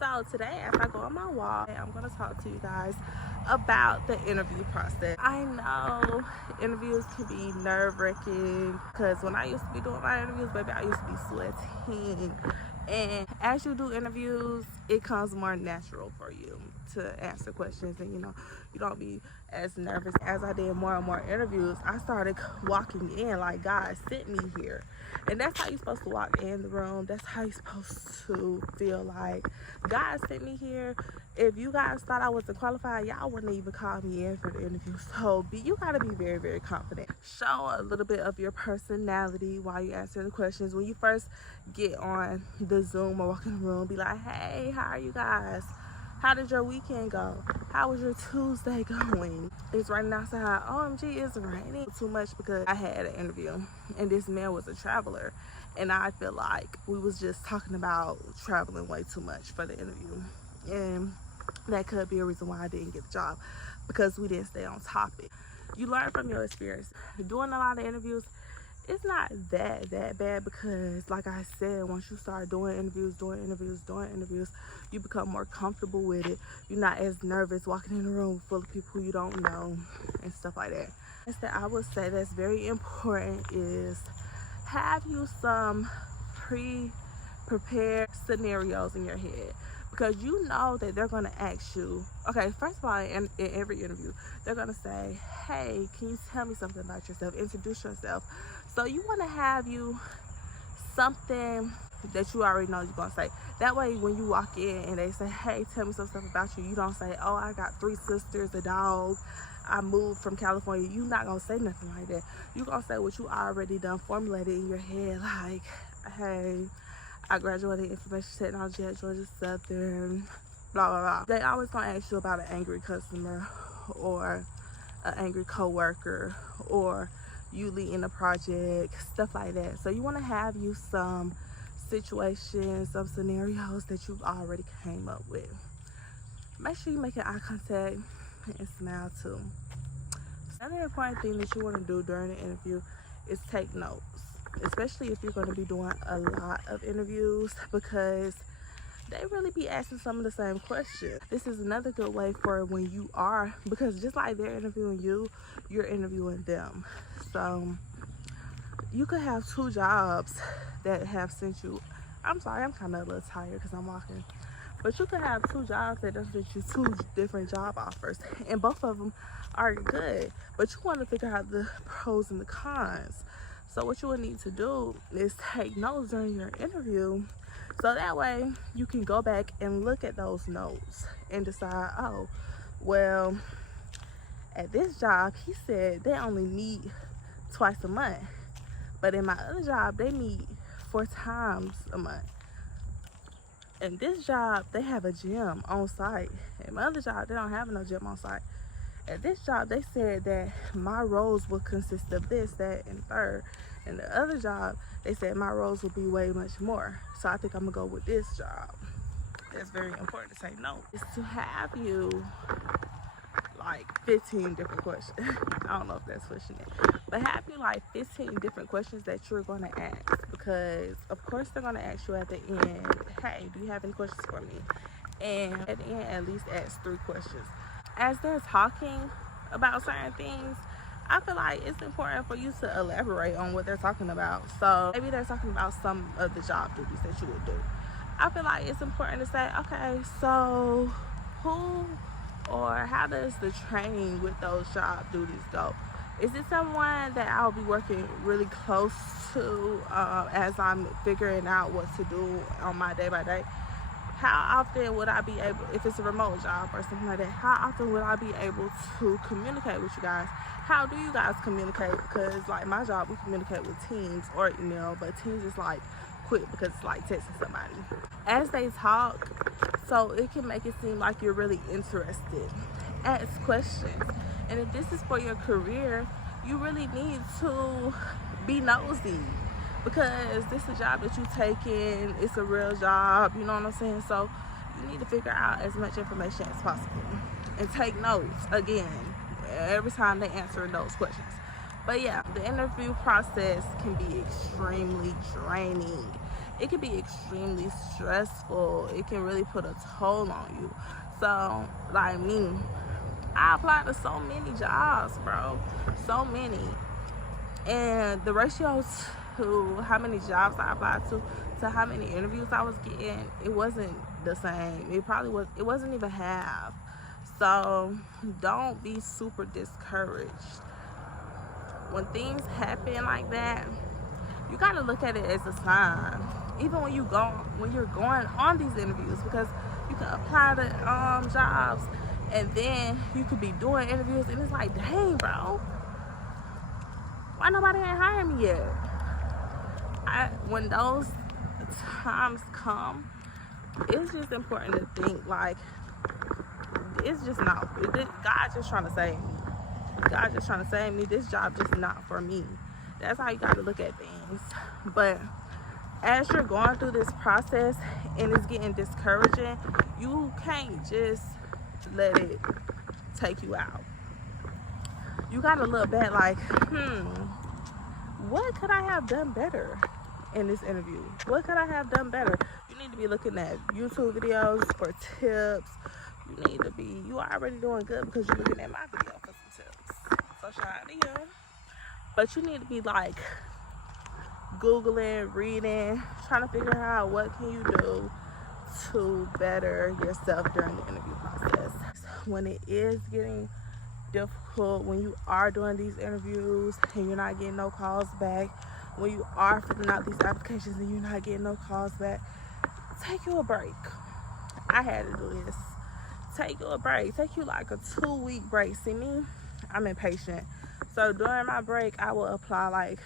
So today, as I go on my walk, I'm going to talk to you guys about the interview process. I know interviews can be nerve-wracking because when I used to be doing my interviews, baby, I used to be sweating. And as you do interviews, it comes more natural for you to answer questions, and you don't be as nervous. As I did more and more interviews, I started walking in like God sent me here. And that's how you're supposed to walk in the room. That's how you're supposed to feel like God sent me here. If you guys thought I wasn't qualified, y'all wouldn't even call me in for the interview. So you gotta be very, very confident. Show a little bit of your personality while you answer the questions. When you first get on the Zoom or walk in the room, be like, hey, how are you guys? How did your weekend go? How was your Tuesday going? It's raining outside. OMG, it's raining too much because I had an interview and this man was a traveler, and I feel like we was just talking about traveling way too much for the interview, and that could be a reason why I didn't get the job, because we didn't stay on topic. You learn from your experience. Doing a lot of interviews, it's not that bad, because like I said, once you start doing interviews, you become more comfortable with it. You're not as nervous walking in a room full of people you don't know and stuff like that. That I would say that's very important is have you some pre-prepared scenarios in your head, because you know that they're going to ask you, okay, first of all, in every interview, they're going to say, hey, can you tell me something about yourself? Introduce yourself. So you want to have you something that you already know you're going to say. That way, when you walk in and they say, hey, tell me some stuff about you, you don't say, oh, I got 3 sisters, a dog, I moved from California. You're not going to say nothing like that. You're going to say what you already done formulated in your head, like, hey, I graduated in information technology at Georgia Southern, blah, blah, blah. They always going to ask you about an angry customer or an angry coworker or you leading a project, stuff like that. So you want to have you some situations, some scenarios that you've already came up with. Make sure you make an eye contact and smile too. Another important thing that you want to do during the interview is take notes, especially if you're going to be doing a lot of interviews, because they really be asking some of the same questions. This is another good way for when you are, because just like they're interviewing you, you're interviewing them. So you could have 2 jobs that have sent you, I'm sorry, I'm kind of a little tired because I'm walking, but you could have 2 jobs that have sent you 2 different job offers, and both of them are good, but you want to figure out the pros and the cons. So what you would need to do is take notes during your interview, so that way you can go back and look at those notes and decide, oh, well, at this job, he said they only meet twice a month, but in my other job, they meet 4 times a month. In this job, they have a gym on site. In my other job, they don't have no gym on site. At this job, they said that my roles will consist of this, that, and third. And the other job, they said my roles will be way much more. So I think I'm gonna go with this job. That's very important to say no. It's to have you like 15 different questions. I don't know if that's pushing it, but have you like 15 different questions that you're gonna ask, because of course they're gonna ask you at the end, hey, do you have any questions for me? And at the end, at least ask 3 questions. As they're talking about certain things, I feel like it's important for you to elaborate on what they're talking about. So maybe they're talking about some of the job duties that you would do. I feel like it's important to say, okay, so who or how does the training with those job duties go? Is it someone that I'll be working really close to as I'm figuring out what to do on my day-by-day? How often would I be able, if it's a remote job or something like that, how often would I be able to communicate with you guys? How do you guys communicate? Because like my job, we communicate with Teams or email, but Teams is like quick because it's like texting somebody. As they talk, so it can make it seem like you're really interested. Ask questions. And if this is for your career, you really need to be nosy, because this is a job that you take in, it's a real job, you know what I'm saying? So you need to figure out as much information as possible and take notes again every time they answer those questions. But yeah, the interview process can be extremely draining. it can be extremely stressful. It can really put a toll on you. So, like me, I applied to so many jobs, bro. So many. And the ratio to how many jobs I applied to how many interviews I was getting, it wasn't the same. It wasn't even half. So don't be super discouraged. When things happen like that, you gotta look at it as a sign. Even when you're going on these interviews, because you can apply to jobs, and then you could be doing interviews, and it's like, dang, bro, why nobody ain't hiring me yet? When those times come, it's just important to think like, it's just not. God's just trying to save me. God just trying to save me. This job just not for me. That's how you got to look at things. But as you're going through this process and it's getting discouraging, you can't just let it take you out. You got to look back like, what could I have done better in this interview? What could I have done better? You need to be looking at YouTube videos for tips. You already doing good because you're looking at my video for some tips. So shout out to you. But you need to be like Googling, reading, trying to figure out what can you do to better yourself during the interview process. When it is getting difficult, when you are doing these interviews and you're not getting no calls back, when you are filling out these applications and you're not getting no calls back, take you a break. I had to do this. Take you a break. Take you like a 2-week break. See me? I'm impatient. So during my break, I will apply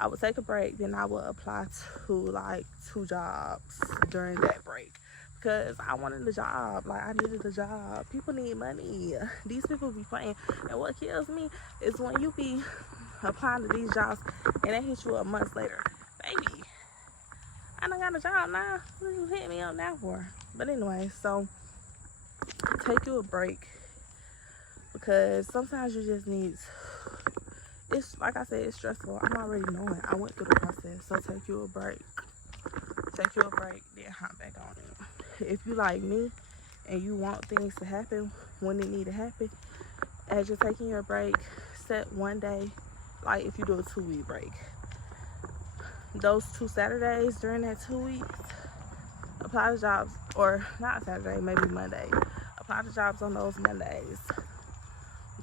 I would take a break, then I will apply to like 2 jobs during that break. Because I wanted a job. Like, I needed a job. People need money. These people be playing. And what kills me is when you be applying to these jobs and they hit you a month later. Baby, I done got a job now. What you hit me up now for? But anyway, so take you a break, because sometimes you just need, it's like I said, it's stressful. I'm already knowing. I went through the process. So take you a break. Take you a break, then hop back on it. If you like me and you want things to happen when they need to happen, as you're taking your break, set one day, like if you do a 2-week break, those 2 Saturdays during that 2 weeks, apply to jobs, or not Saturday, maybe Monday. Apply to jobs on those Mondays.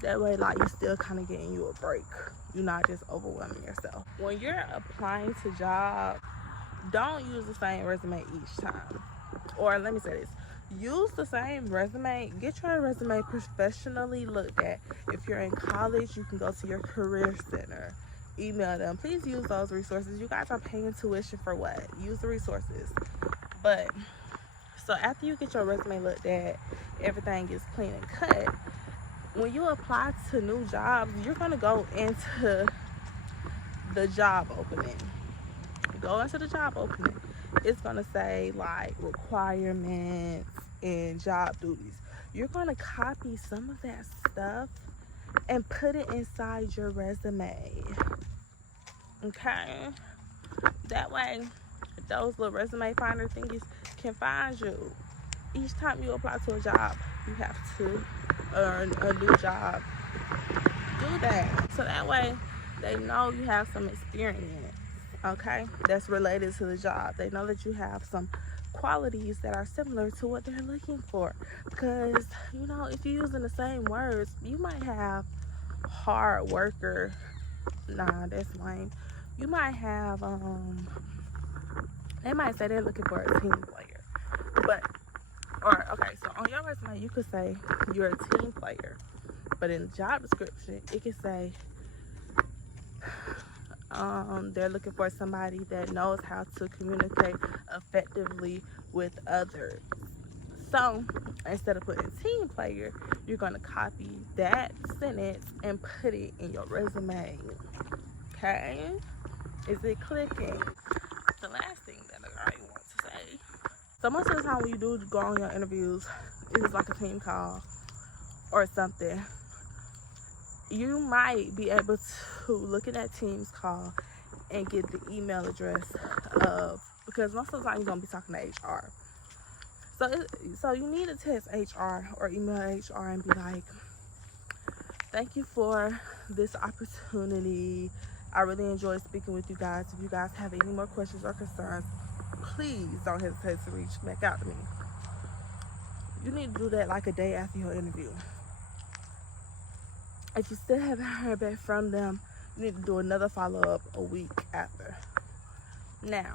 That way, like, you're still kind of getting you a break. You're not just overwhelming yourself. When you're applying to jobs, don't use the same resume each time. Or let me say this. Use the same resume. Get your resume professionally looked at. If you're in college, you can go to your career center. Email them. Please use those resources. You guys are paying tuition for what? Use the resources. But, so after you get your resume looked at, everything is clean and cut. When you apply to new jobs, you're going to go into the job opening. Go into the job opening. It's going to say like requirements and job duties. You're going to copy some of that stuff and put it inside your resume. Okay? That way, those little resume finder thingies can find you. Each time you apply to a job, you have to earn a new job. Do that. So that way, they know you have some experience, okay, that's related to the job. They know that you have some qualities that are similar to what they're looking for. Because, you know, if you're using the same words, you might have hard worker. Nah, that's lame. You might have, they might say they're looking for a team player. But, or, okay, so on your resume, you could say you're a team player. But in the job description, it could say they're looking for somebody that knows how to communicate effectively with others. So instead of putting team player, you're going to copy that sentence and put it in your resume. Okay? Is it clicking? The last thing that I want to say. So most of the time when you do go on your interviews, it's like a team call or something. You might be able to look at that team's call and get the email address of because most of the time you're gonna be talking to HR. So you need to text HR or email HR and be like, thank you for this opportunity. I really enjoyed speaking with you guys. If you guys have any more questions or concerns, please don't hesitate to reach back out to me. You need to do that like a day after your interview. If you still haven't heard back from them, you need to do another follow-up a week after. Now,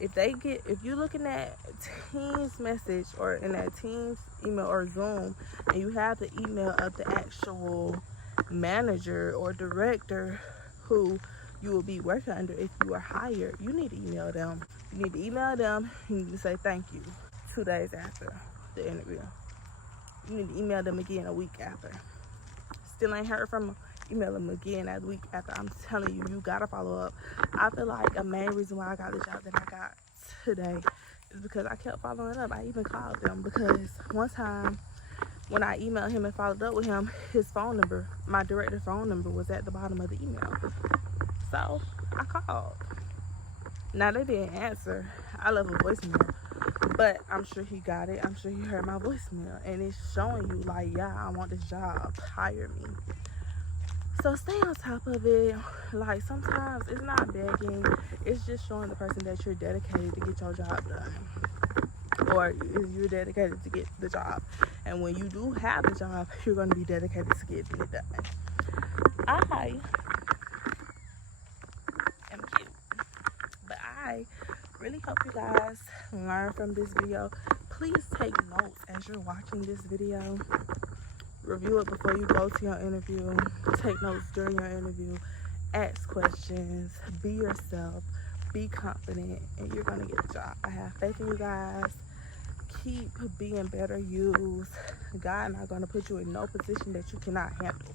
if you're looking at Teams message or in that Teams email or Zoom, and you have the email of the actual manager or director who you will be working under if you are hired, you need to email them. You need to email them. You need to say thank you 2 days after the interview. You need to email them again a week after. Still ain't heard from them, email them again that week after. I'm telling you, you gotta follow up. I feel like a main reason why I got the job that I got today is because I kept following up. I even called them because one time when I emailed him and followed up with him, his phone number, my director's phone number, was at the bottom of the email. So I called. Now they didn't answer. I left a voicemail, but I'm sure he got it. I'm sure he heard my voicemail, and it's showing you like, yeah, I want this job. Hire me. So stay on top of it. Like, sometimes it's not begging. It's just showing the person that you're dedicated to get your job done, or you're dedicated to get the job. And when you do have the job, you're going to be dedicated to getting it done. I am cute, but I really hope you guys learn from this video. Please take notes as you're watching this video. Review it before you go to your interview. Take notes during your interview. Ask questions. Be yourself. Be confident, and you're gonna get the job. I have faith in you guys. Keep being better yous. God not gonna put you in no position that you cannot handle.